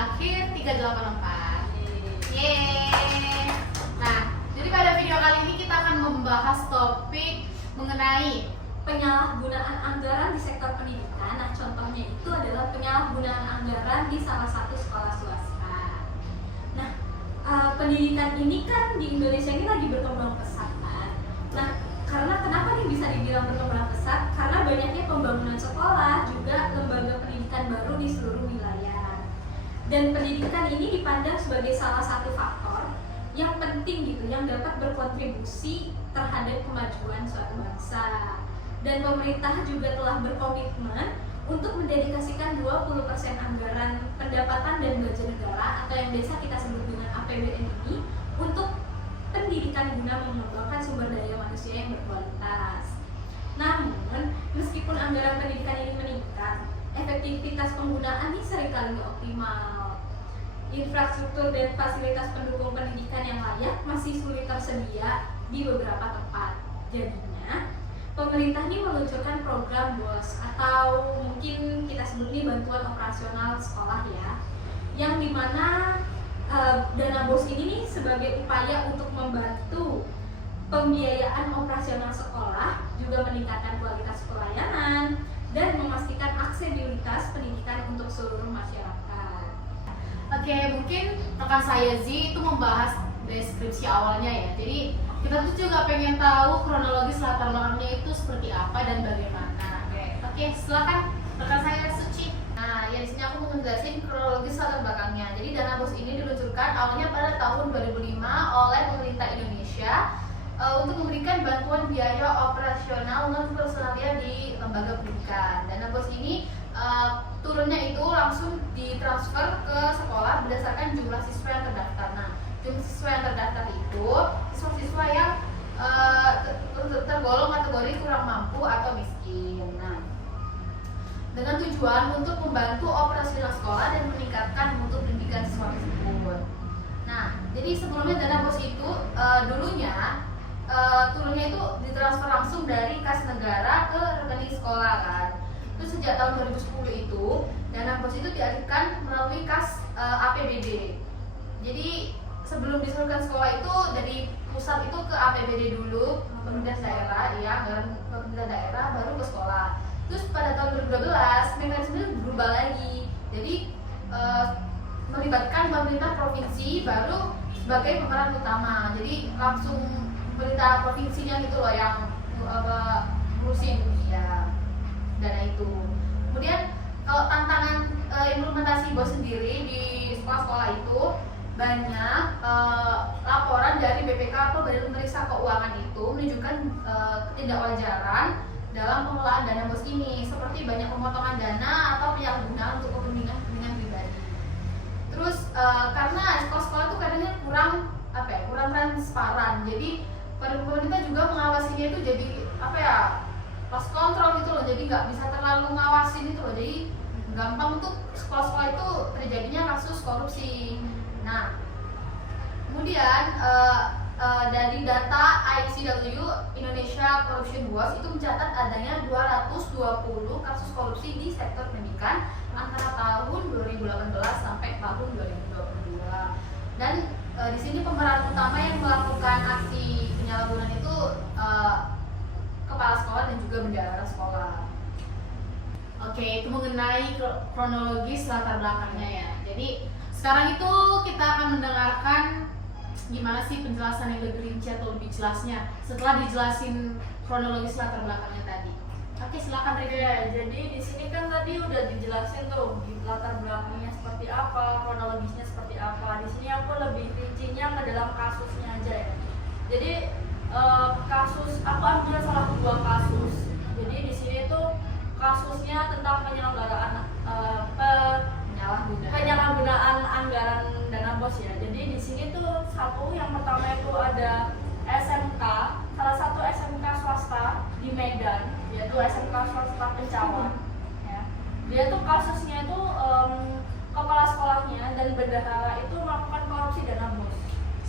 Akhir 384. Yeay. Nah, jadi pada video kali ini kita akan membahas topik mengenai penyalahgunaan anggaran di sektor pendidikan. Nah, contohnya itu adalah penyalahgunaan anggaran di salah satu sekolah swasta. Nah, pendidikan ini kan di Indonesia ini lagi berkembang pesat kan. Nah, karena kenapa nih bisa dibilang berkembang pesat? Karena banyaknya pembangunan sekolah, juga lembaga pendidikan baru di seluruh wilayah. Dan pendidikan ini dipandang sebagai salah satu faktor yang penting gitu, yang dapat berkontribusi terhadap kemajuan suatu bangsa. Dan pemerintah juga telah berkomitmen untuk mendedikasikan 20% anggaran pendapatan dan belanja negara atau yang biasa kita sebut dengan APBN ini untuk pendidikan guna mengembangkan sumber daya manusia yang berkualitas. Namun, meskipun anggaran pendidikan ini meningkat, efektivitas penggunaan ini seringkali tidak optimal. Infrastruktur dan fasilitas pendukung pendidikan yang layak masih sulit tersedia di beberapa tempat. Jadinya, pemerintah ini meluncurkan program BOS atau mungkin kita sebut ini bantuan operasional sekolah ya, yang dimana dana BOS ini nih sebagai upaya untuk membantu pembiayaan operasional sekolah, juga meningkatkan kualitas pelayanan dan memastikan aksesibilitas pendidikan untuk seluruh masyarakat. Oke, mungkin rekan saya Z itu membahas deskripsi awalnya ya. Jadi kita tuh juga pengen tahu kronologis latar belakangnya itu seperti apa dan bagaimana. Oke, silakan rekan saya Suci. Nah, ya di sini aku mau menjelaskan kronologis latar belakangnya. Jadi dana BOS ini diluncurkan awalnya pada tahun 2005 oleh pemerintah Indonesia untuk memberikan bantuan biaya operasional non personalia di lembaga pendidikan. Dana BOS ini turunnya itu langsung ditransfer ke sekolah berdasarkan jumlah siswa yang terdaftar. Nah, jumlah siswa yang terdaftar itu siswa-siswa yang tergolong kategori kurang mampu atau miskin. Nah, dengan tujuan untuk membantu operasional sekolah dan meningkatkan mutu pendidikan siswa tersebut. Nah, jadi sebelumnya dana BOS itu dulunya turunnya itu ditransfer langsung dari kas negara ke rekening sekolah kan. Terus sejak tahun 2010 itu dana BOS itu dialihkan melalui kas APBD. Jadi sebelum disalurkan sekolah itu dari pusat itu ke APBD dulu, pemerintah daerah, ya, anggaran pemerintah daerah baru ke sekolah. Terus pada tahun 2012 mekanisme berubah lagi. Jadi melibatkan pemerintah provinsi baru sebagai pemeran utama. Jadi langsung pemerintah provinsinya gitu loh yang ngurusin ya dana itu. Kemudian kalau tantangan implementasi BOS sendiri di sekolah-sekolah itu banyak laporan dari BPK atau Badan Pemeriksa Keuangan itu menunjukkan ketidakwajaran dalam pengelolaan dana BOS ini, seperti banyak pemotongan dana atau penyalahgunaan untuk kepentingan pribadi. Terus karena sekolah-sekolah itu kadangnya kurang transparan, jadi pemerintah juga mengawasinya itu jadi lost control gitu loh, jadi nggak bisa terlalu ngawasin itu loh, jadi gampang untuk sekolah-sekolah itu terjadinya kasus korupsi. Nah, kemudian dari data ICW Indonesia Corruption Watch itu mencatat adanya 220 kasus korupsi di sektor pendidikan antara tahun 2018 sampai tahun 2022. Dan di sini pemeran utama yang melakukan aksi penyalahgunaan itu kepala sekolah dan juga bendahara sekolah. Oke, itu mengenai kronologis latar belakangnya ya. Jadi sekarang itu kita akan mendengarkan gimana sih penjelasan yang lebih rinci atau lebih jelasnya setelah dijelasin kronologis latar belakangnya tadi. Oke, silakan Rika. Ya, jadi di sini kan tadi udah dijelasin tuh latar belakangnya seperti apa, kronologisnya seperti apa. Di sini aku lebih rincinya ke dalam kasusnya aja ya. Jadi kasus aku ambil salah satu dua kasus. Jadi di sini tuh kasusnya tentang penyelenggaraan penyalahgunaan anggaran dana BOS ya. Jadi di sini tuh satu yang pertama itu ada SMK, salah satu SMK swasta di Medan, yaitu SMK swasta Pencawan. Ya. Dia tuh kasusnya itu kepala sekolahnya dan bendahara itu melakukan korupsi dana BOS.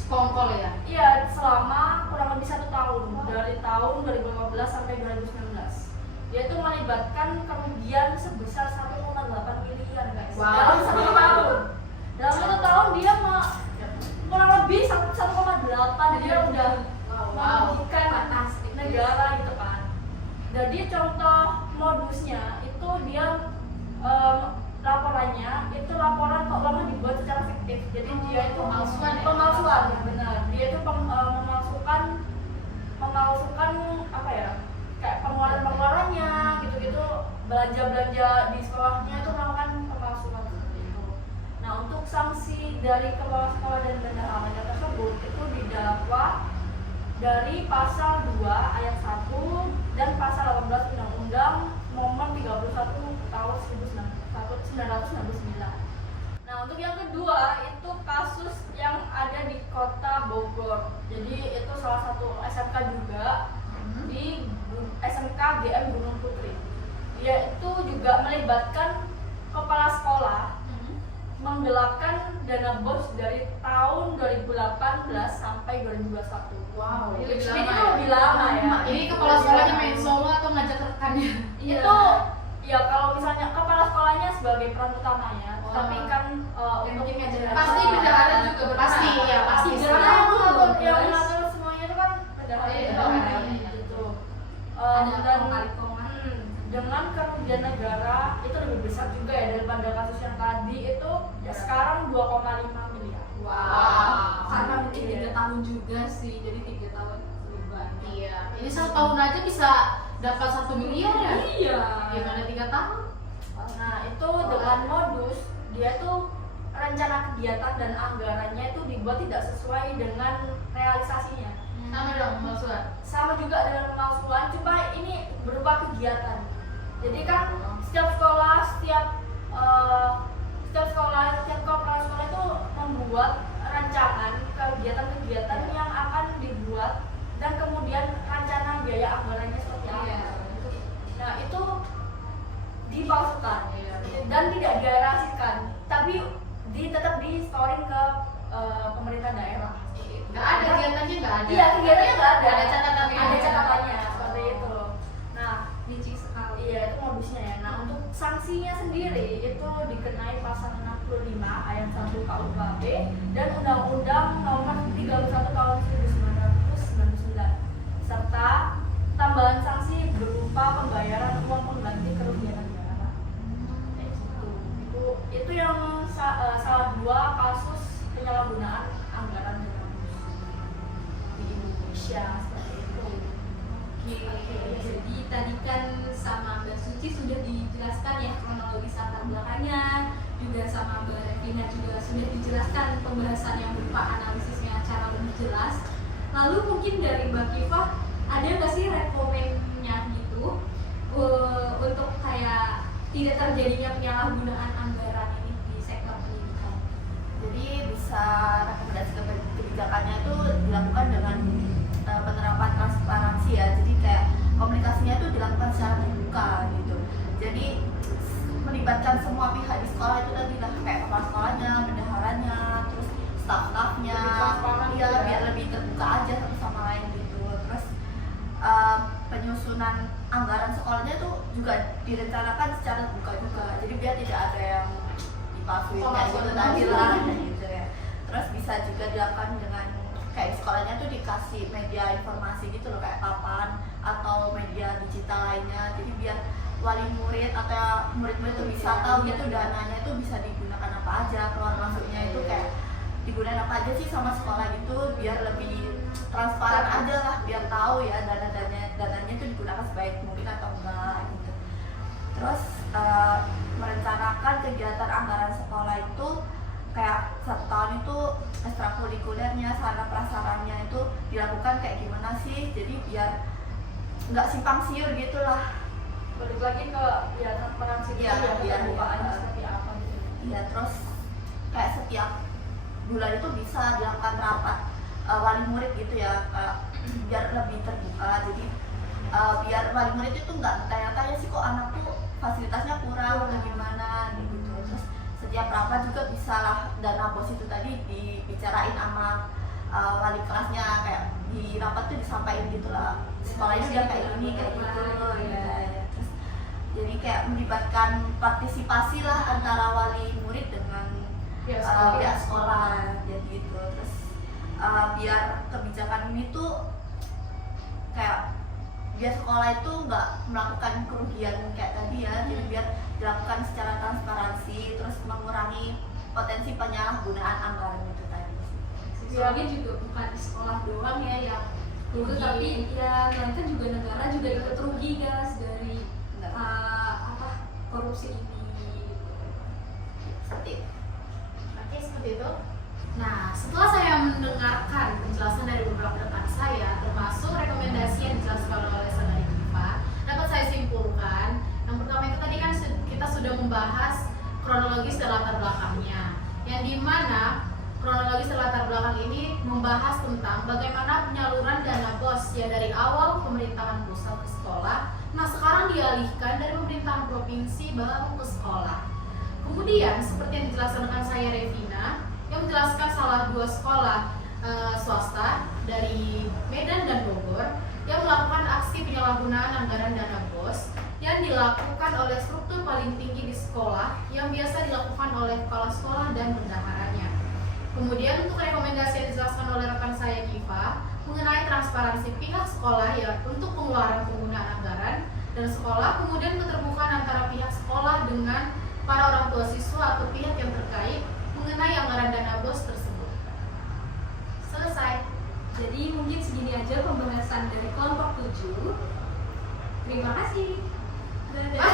Sekongkol ya? Iya, selama kurang lebih 1 tahun, dari tahun 2015 sampai 2019. Dia itu melibatkan kerugian sebesar 1,8 miliar guys. Wow. Dalam 1 tahun. Jadi contoh modusnya itu dia laporannya itu laporan keuangan dibuat secara fiktif. Jadi dia itu Pemalsuan ya? pemalsuan, benar. Dia itu memalsukan apa ya? Kayak pengeluarannya gitu-gitu, belanja di sekolahnya itu melakukan pemalsuan seperti itu. Nah, untuk sanksi dari kepala sekolah dan bendaharanya tersebut itu didakwa dari pasal 2 ayat 1 dan pasal 18 Undang-Undang Nomor 31 Tahun 1999. Nah, untuk yang kedua itu kasus yang ada di Kota Bogor. Jadi itu salah satu SMK juga di SMK GM Gunung Putri. Dia itu juga melibatkan kepala sekolah menggelapkan dana BOS dari tahun 2018 sampai 2021. Wow, Ini lebih lebih lama ya? lama ya. Ini kepala sekolahnya main solo atau ngajak rekannya? Itu ya kalau misalnya kepala sekolahnya sebagai peran utamanya, Oh. tapi kan Yang untuk penting ngajarin. pasti Pasti bendahara juga berperan. Pasti, ya, pasti. karena Karena yang mengatur guys. semuanya itu kan bendahara Iya, itu bendahara. gitu. Ada Dan kong-kali-kongan. dengan kerugian negara itu lebih besar juga ya daripada kasus yang tadi itu ya sekarang 2,5 miliar. Wow. Karena mungkin 3 tahun juga sih, jadi 3 tahun lebih banyak. Iya, ini 1 tahun aja bisa dapat 1 miliar ya? Iya. Gimana 3 tahun? Nah, itu dengan modus dia tuh rencana kegiatan dan anggarannya itu dibuat tidak sesuai dengan realisasinya. Sama dong, pemalsuan. Sama juga dengan pemalsuan, cuma ini berupa kegiatan. Jadi kan setiap kepala sekolah itu membuat rancangan kegiatan-kegiatan yang akan dibuat dan kemudian rencana biaya anggarannya seperti apa. Iya. Nah, itu dipalsukan Iya. dan tidak direalisasikan, tapi tetap di storing ke pemerintah daerah. Nggak ada kegiatannya, nggak ada. Iya, kegiatannya nggak ada. Ada catatannya. Ada catatannya seperti itu. Nah, Licik sekali. iya itu modusnya ya. Nah, untuk sanksinya sendiri itu dikenai pasal 65 ayat 1 KUHP dan Undang-Undang Nomor 31 Tahun 1999 serta tambahan sanksi berupa pembayaran uang pengganti kerugian negara. Kayak gitu. Itu yang salah 2 kasus penyalahgunaan anggaran dana BOS di Indonesia seperti itu. Oke, jadi tadi kan sama Mbak Suci sudah dijelaskan ya kronologis latar belakangnya, juga sama Mbak Revina juga sudah dijelaskan pembahasan yang berupa analisisnya secara lebih jelas. Lalu mungkin dari Mbak Kifah ada nggak sih rekomennya gitu untuk kayak tidak terjadinya penyalahgunaan anggaran ini di sektor pendidikan? Jadi bisa rekomendasi kebijakannya itu dilakukan dengan penerapan transparansi ya. Jadi kayak komunikasinya itu dilakukan secara terbuka gitu. Jadi melibatkan semua pihak di sekolah itu tadi lah, kayak kepala sekolahnya, bendaharanya, terus staf-stafnya, Lebih transparan ya gitu ya. biar lebih terbuka aja satu sama lain gitu. Terus penyusunan anggaran sekolahnya itu juga direncanakan secara terbuka juga. Jadi biar tidak ada yang dipalsuin kayak gitu tadi lah gitu ya. Terus bisa juga dilakukan dengan kayak di sekolahnya tuh dikasih media informasi gitu loh, kayak papan atau media digital lainnya. Jadi biar wali murid atau murid-murid tuh bisa tahu gitu dananya itu bisa digunakan apa aja, keluar masuknya itu kayak digunakan apa aja sih sama sekolah gitu, biar lebih transparan aja lah, biar tahu ya dananya itu digunakan sebaik mungkin atau enggak gitu. Terus merencanakan kegiatan anggaran sekolah itu kayak 1 tahun itu ekstrakurikulernya, sarana prasarannya itu dilakukan kayak gimana sih, jadi biar nggak simpang siur gitulah. Balik lagi ke ya transparansi itu Iya, ya, iya, keterbukaannya iya. seperti apa gitu. Iya, terus kayak setiap bulan itu bisa dilakukan rapat wali murid gitu ya, biar lebih terbuka. Jadi biar wali murid itu nggak tanya-tanya sih kok anakku fasilitasnya kurang atau gimana gitu. Terus setiap rapat juga bisa lah dana BOS itu tadi dibicarain sama wali kelasnya, kayak di rapat tuh disampaikan gitu lah, sekolah ini udah kayak gini kayak gitu ya. Terus jadi kayak melibatkan partisipasi lah antara wali murid dengan pihak sekolah jadi gitu. Terus biar kebijakan ini tuh kayak biar sekolah itu nggak melakukan kerugian kayak tadi ya, jadi biar dilakukan secara transparansi, terus mengurangi potensi penyalahgunaan anggaran itu tadi. Soalnya juga bukan di sekolah doang ya yang rugi, tapi ya melainkan juga negara juga ikut rugi guys dari Benar. Korupsi ini. Seperti itu. Oke, seperti itu. Nah, setelah saya mendengarkan penjelasan dari beberapa rekan saya, termasuk rekomendasi yang dijelaskan oleh saudari Kifa, dapat saya simpulkan. Yang pertama itu tadi kan kita sudah membahas kronologis dan latar belakangnya, yang dimana kronologis dan latar belakang ini membahas tentang bagaimana penyaluran dana BOS yang dari awal pemerintahan pusat ke sekolah, nah sekarang dialihkan dari pemerintahan provinsi baru ke sekolah. Kemudian seperti yang dijelaskan rekan saya Revina, yang menjelaskan salah 2 sekolah swasta dari Medan dan Bogor yang melakukan aksi penyalahgunaan anggaran dana BOS yang dilakukan oleh struktur paling tinggi di sekolah yang biasa dilakukan oleh kepala sekolah dan bendaharanya. Kemudian untuk rekomendasi yang dijelaskan oleh rekan saya Kifa mengenai transparansi pihak sekolah ya untuk pengeluaran penggunaan anggaran dan sekolah, kemudian keterbukaan antara pihak sekolah dengan para orang tua siswa atau pihak yang terkait mengenai anggaran dana BOS tersebut. Selesai. Jadi mungkin segini aja pembahasan dari kelompok 7. Terima kasih. Dadah.